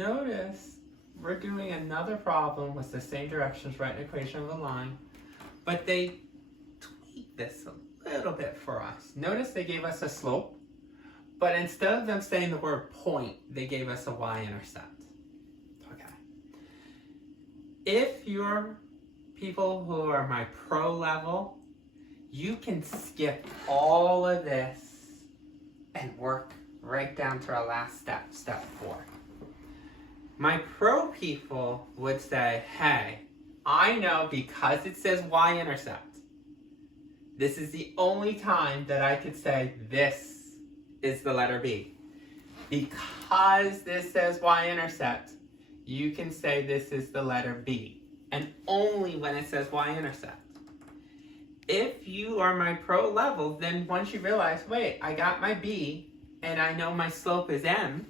notice we're doing another problem with the same directions, write an equation of a line, but they tweaked this a little bit for us. Notice they gave us a slope, but instead of them saying the word point, they gave us a y-intercept. Okay. If you're people who are my pro level, you can skip all of this and work right down to our last step, step 4. My pro people would say, hey, I know because it says y-intercept, this is the only time that I could say this is the letter B. Because this says y-intercept, you can say this is the letter B, and only when it says y-intercept. If you are my pro level, then once you realize, wait, I got my B, and I know my slope is M,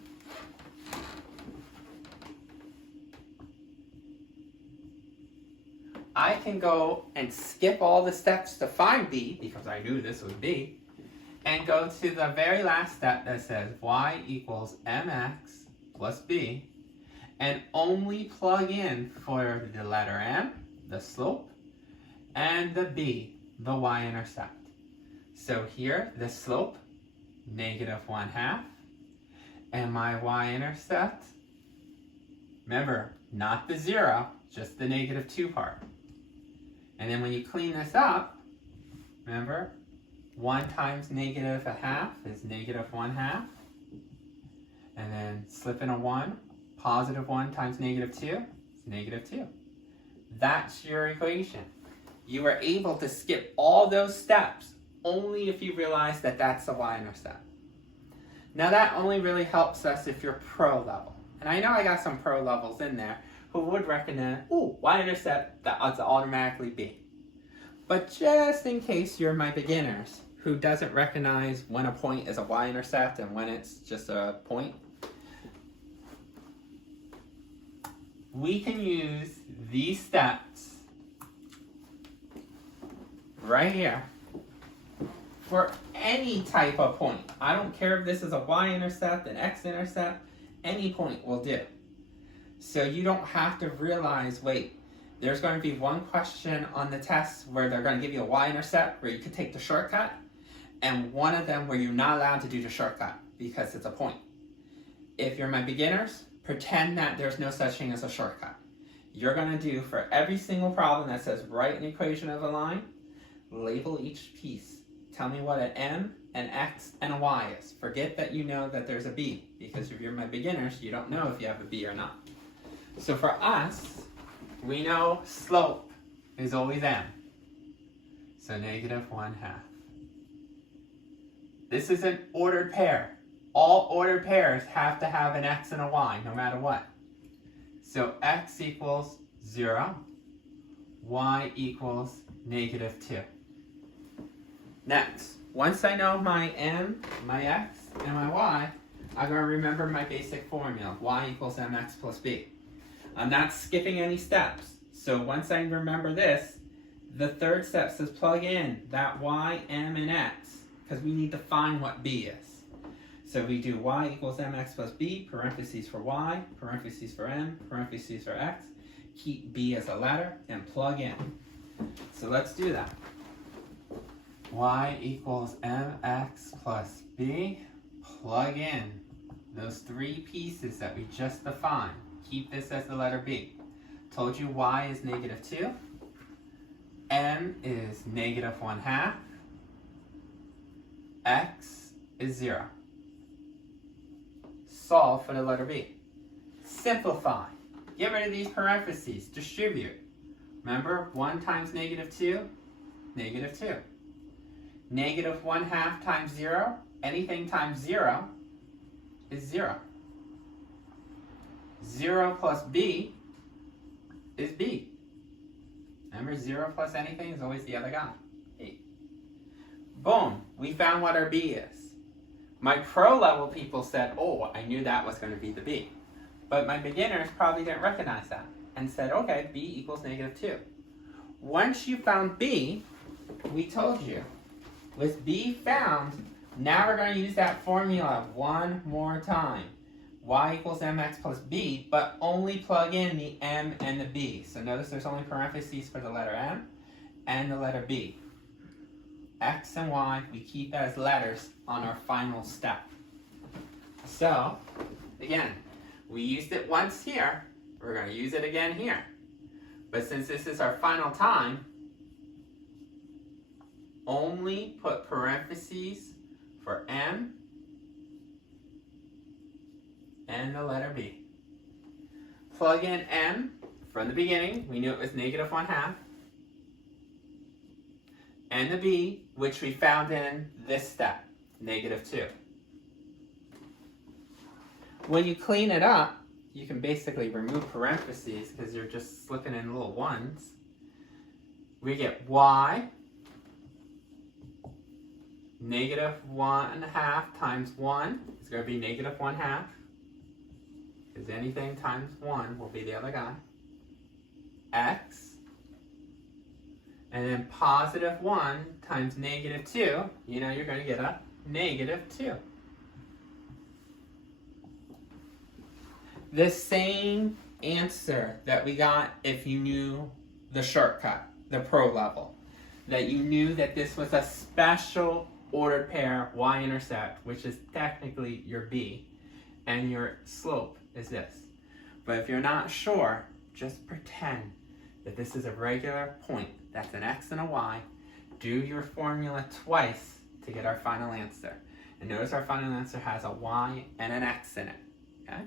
I can go and skip all the steps to find B, because I knew this was B, and go to the very last step that says y equals mx plus b, and only plug in for the letter m, the slope, and the b, the y-intercept. So here, the slope, -1/2, and my y-intercept, remember, not the 0, just the -2 part. And then when you clean this up, remember, 1 times -1/2 is -1/2. And then slip in a 1, +1 times -2 is -2. That's your equation. You were able to skip all those steps only if you realize that that's the y-intercept. Now that only really helps us if you're pro level. And I know I got some pro levels in there who would recognize, ooh, y-intercept, that's automatically B. But just in case you're my beginners who doesn't recognize when a point is a y-intercept and when it's just a point, we can use these steps right here for any type of point. I don't care if this is a y-intercept, an x-intercept, any point will do. So you don't have to realize, wait, there's going to be one question on the test where they're going to give you a y-intercept where you could take the shortcut, and one of them where you're not allowed to do the shortcut because it's a point. If you're my beginners, pretend that there's no such thing as a shortcut. You're going to do for every single problem that says write an equation of a line, label each piece. Tell me what an M, an X, and a Y is. Forget that you know that there's a B, because if you're my beginners, you don't know if you have a B or not. So for us, we know slope is always M. So -1/2. This is an ordered pair. All ordered pairs have to have an X and a Y, no matter what. So X equals 0, Y equals -2. Next, once I know my M, my X, and my Y, I'm going to remember my basic formula, Y equals mx plus b. I'm not skipping any steps. So once I remember this, the third step says plug in that Y, M, and X, because we need to find what B is. So we do Y equals mx plus b, parentheses for Y, parentheses for M, parentheses for X, keep B as a letter, and plug in. So let's do that. Y equals mx plus b, plug in those 3 pieces that we just defined. Keep this as the letter B. Told you Y is -2, M is -1/2, X is 0. Solve for the letter B. Simplify. Get rid of these parentheses. Distribute. Remember, 1 times -2, -2. -1/2 times 0, anything times 0 is 0. 0 plus B is B. Remember, 0 plus anything is always the other guy. 8. Boom, we found what our B is. My pro level people said, oh, I knew that was going to be the B. But my beginners probably didn't recognize that and said, okay, B equals -2. Once you found B, we told you, with B found, now we're going to use that formula one more time. y equals mx plus b, but only plug in the m and the b. So notice there's only parentheses for the letter m and the letter b. X and y, we keep as letters on our final step. So, again, we used it once here, we're going to use it again here. But since this is our final time, only put parentheses for m and the letter b. Plug in m from the beginning, we knew it was negative 1/2. And the b, which we found in this step, negative 2. When you clean it up, you can basically remove parentheses because you're just slipping in little ones. We get y negative 1/2 times 1 is going to be negative 1/2. Because anything times 1 will be the other guy. X. And then positive 1 times negative 2, you know you're going to get a negative 2. The same answer that we got if you knew the shortcut, the pro level. That you knew that this was a special ordered pair y-intercept, which is technically your b, and your slope is this. But if you're not sure, just pretend that this is a regular point. That's an x and a y. Do your formula twice to get our final answer. And notice our final answer has a y and an x in it. Okay?